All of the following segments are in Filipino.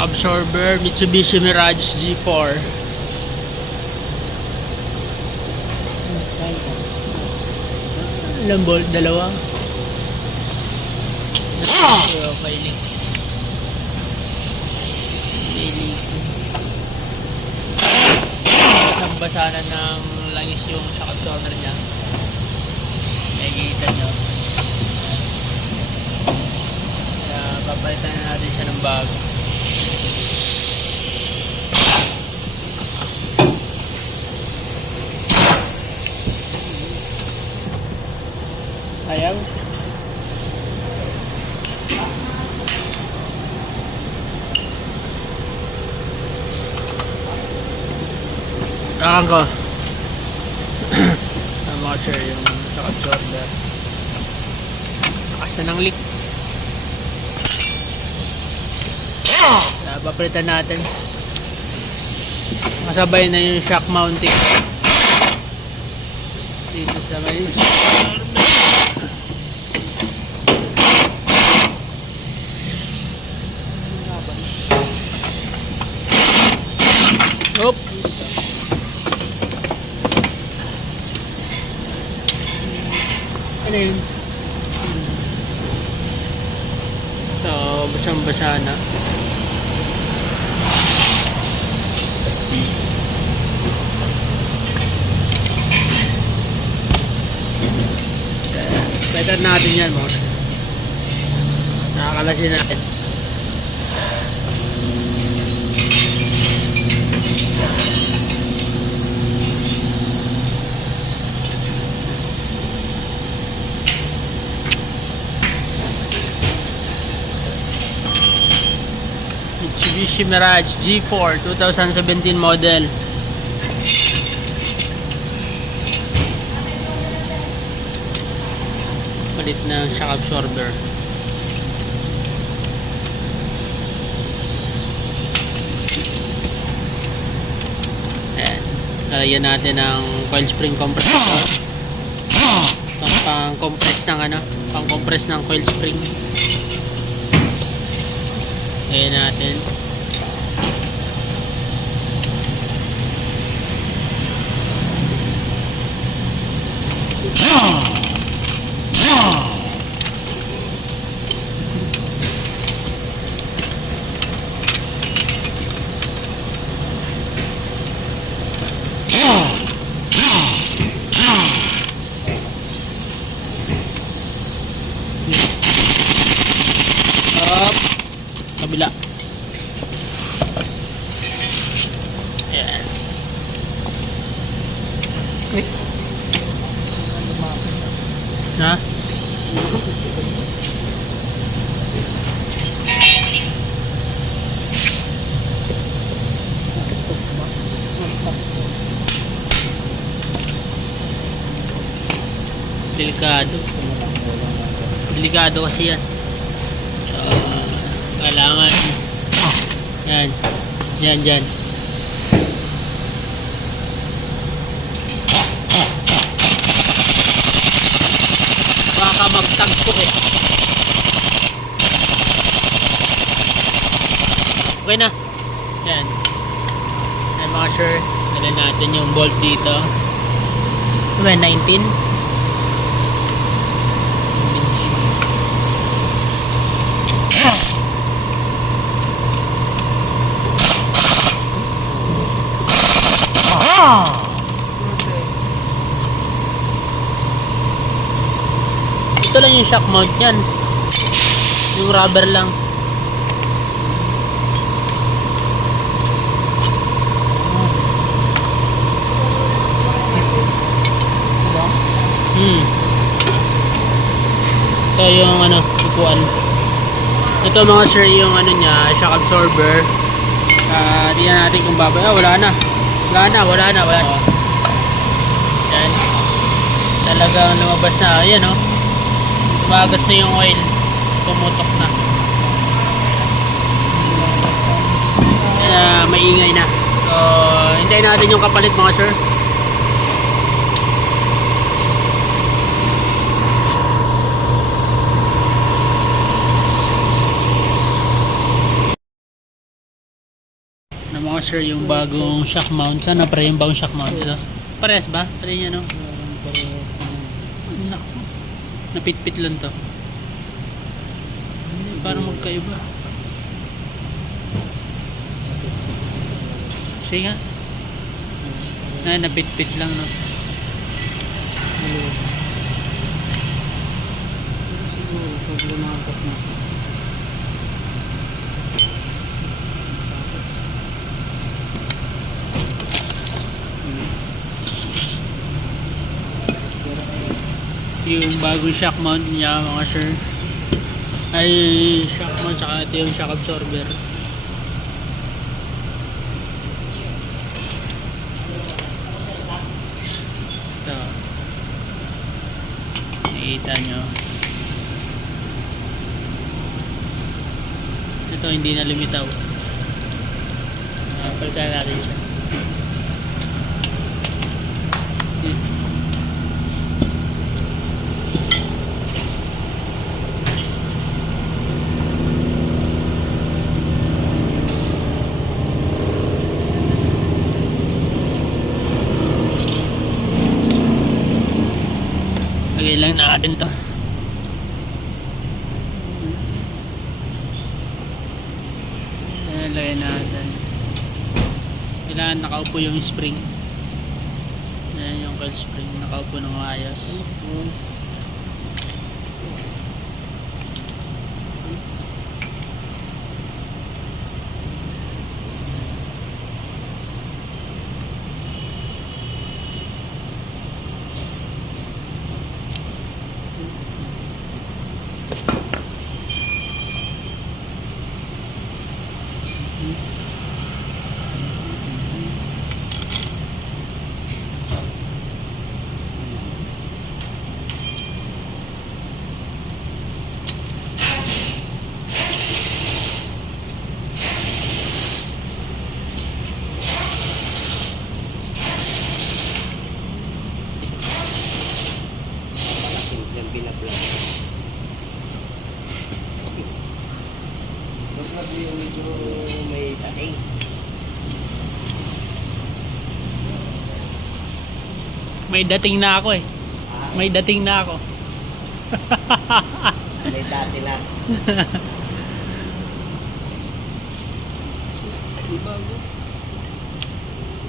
absorber, Mitsubishi Mirage G4. Ilang bolt? Dalawa. Filing. Basang-basa na ng langis yung shock absorber niya. Nakikita nyo. Kaya papalitan na natin siya ng bago. Ayaw. Akan ko. Washer yung shock absorber. Lakas na ng leak. Papalitan natin. Kasabay na yung shock mounting dito sa may Oop. Ano yun? So, basang-basa na. Better natin yan mga. Nakakalasin natin. Mitsubishi Mirage G4 2017 model. Palit ng shock absorber. Ayan. Lalagyan natin ng coil spring compressor. Itong pang-compress ng pang-compress ng coil spring. Ayan natin. Up. Kabila. Ayan. Ha? Delikado. Delikado kasi yan. Kailangan yan baka magtagpo okay na yan mga sure dala natin yung bolt dito 19 ito lang yung shock mount yan, yung rubber lang. Ito yung upuan. Ito mga sir yung niya, shock absorber. Tingnan natin kung babay. Wala na. Yan. Talagang lumabas na. Ayan tumagas na yung oil. Pumutok na. Maingay na. So, hintayin natin yung kapalit mga sir. mga sir, yung bagong shock mount. Sana pre yung bagong shock mount. Ito. Pares ba? Pare niya, no? Naku. Napitpit lang to. Parang magkaiba. Sige nga. Napitpit lang, no? Siguro, pag lumapat na. Yung bagong shock mount niya mga sir, ay shock mount, saka ito yung shock absorber. Ito, nakikita nyo ito, hindi na lumitaw. Palitan natin siya. Lagay lang natin to. Ayan, lagay natin. Kailangan nakaupo yung spring. Ayan yung coil spring. Nakaupo ng maayos. May dating na ako eh. May dating na ako. May dati na.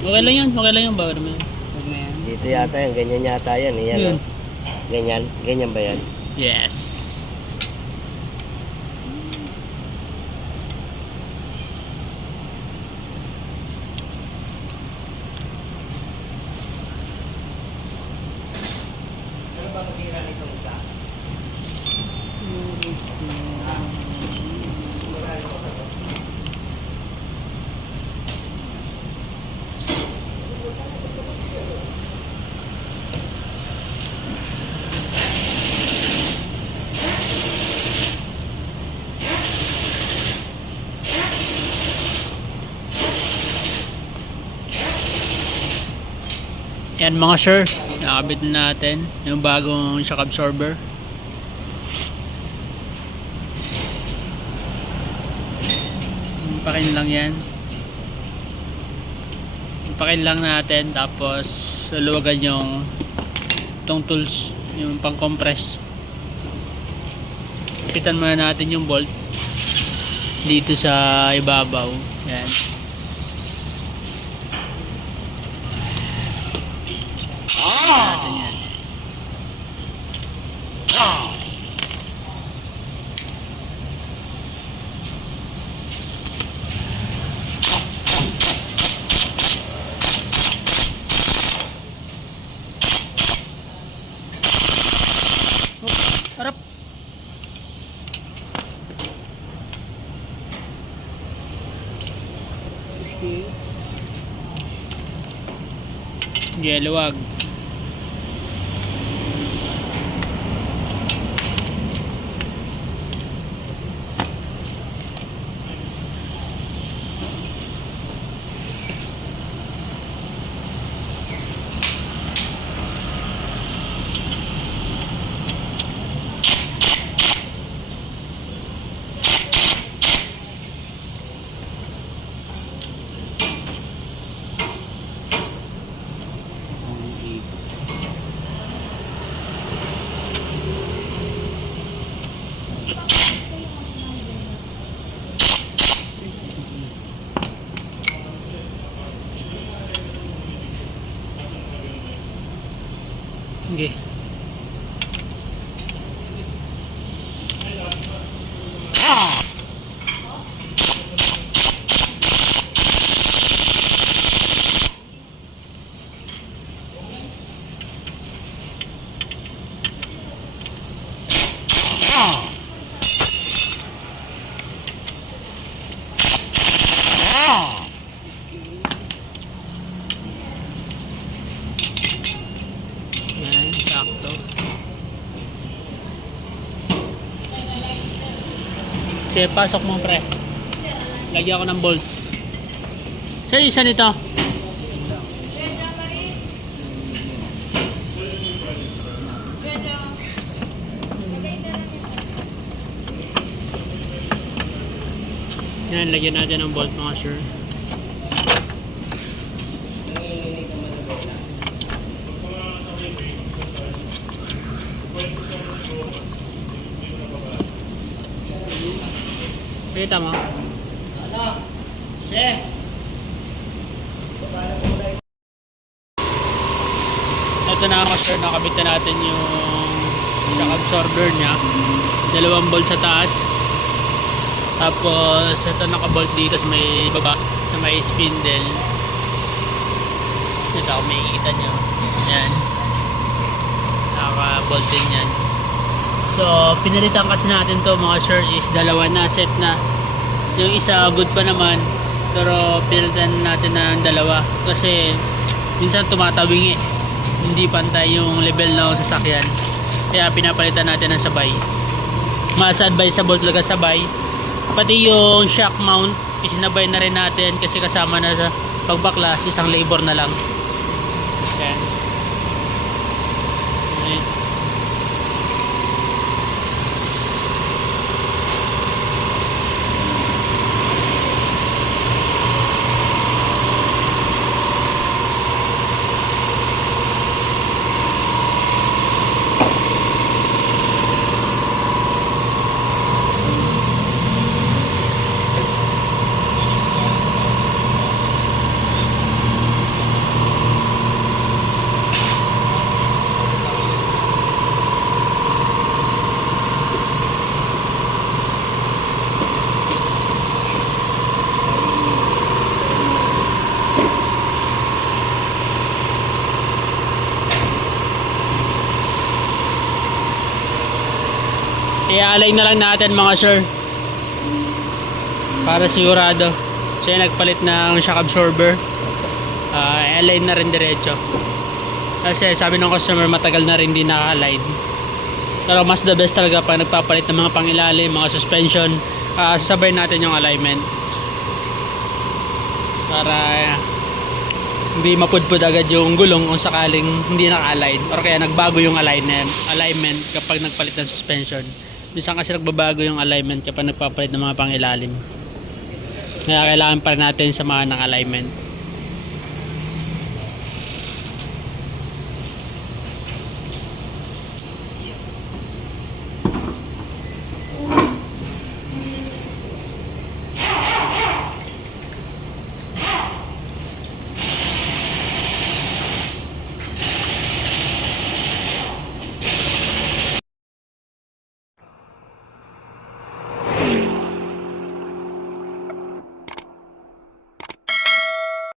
Okay lang yan. Okay lang yan. Bago naman yan. Huwag na yan. Dito yata yan. Ganyan yata yan. Yan, Yun. oh. Ganyan. Ganyan ba yan? Yes. Ano ba masira nitong isa? Yan mga sir, nakabit na natin yung bagong shock absorber. Pakin lang yan. Pakin lang natin, tapos luluwagan yung itong tools, yung pang compress. Pitan muna natin yung bolt dito sa ibabaw. Yan. Natin yan. Harap. Yeah, luwag. Okay. Yan, sakto. Sige, pasok mo pre. Lagyan ko ng bolt. Sir, isa nito. Yan, lagyan natin ng bolt mga sir. Kita mo? Ito na mga sir, nakabit na natin yung shock absorber nya. 2 bolt sa taas. Tapos ito nakabolt dito sa may baba, sa may spindle. Ito kung makikita nyo. Yan. Nakabolt din yan. So, pinalitan kasi natin to mga sir is 2 na set na. Yung isa good pa naman, pero pinalitan natin ng 2 kasi minsan tumatawing hindi pantay yung level ng sasakyan. Kaya pinapalitan natin ng sabay. Mas advisable talaga sabay. Pati yung shock mount, isinabay na rin natin kasi kasama na sa pagbaklas, isang labor na lang. Yan. Okay. I-align na lang natin mga sir para sigurado. Siya nagpalit ng shock absorber. I-align na rin diretso kasi sabi ng customer matagal na rin di naka-align. Pero mas the best talaga pag nagpapalit ng mga pangilalim, mga suspension, sasabay natin yung alignment para hindi mapudpud agad yung gulong kung sakaling hindi naka-align or kaya nagbago yung alignment kapag nagpalit ng suspension. Minsan kasi nagbabago yung alignment kapag nagpapalit ng mga pangilalim. Kaya kailangan pa rin natin samahan ng alignment.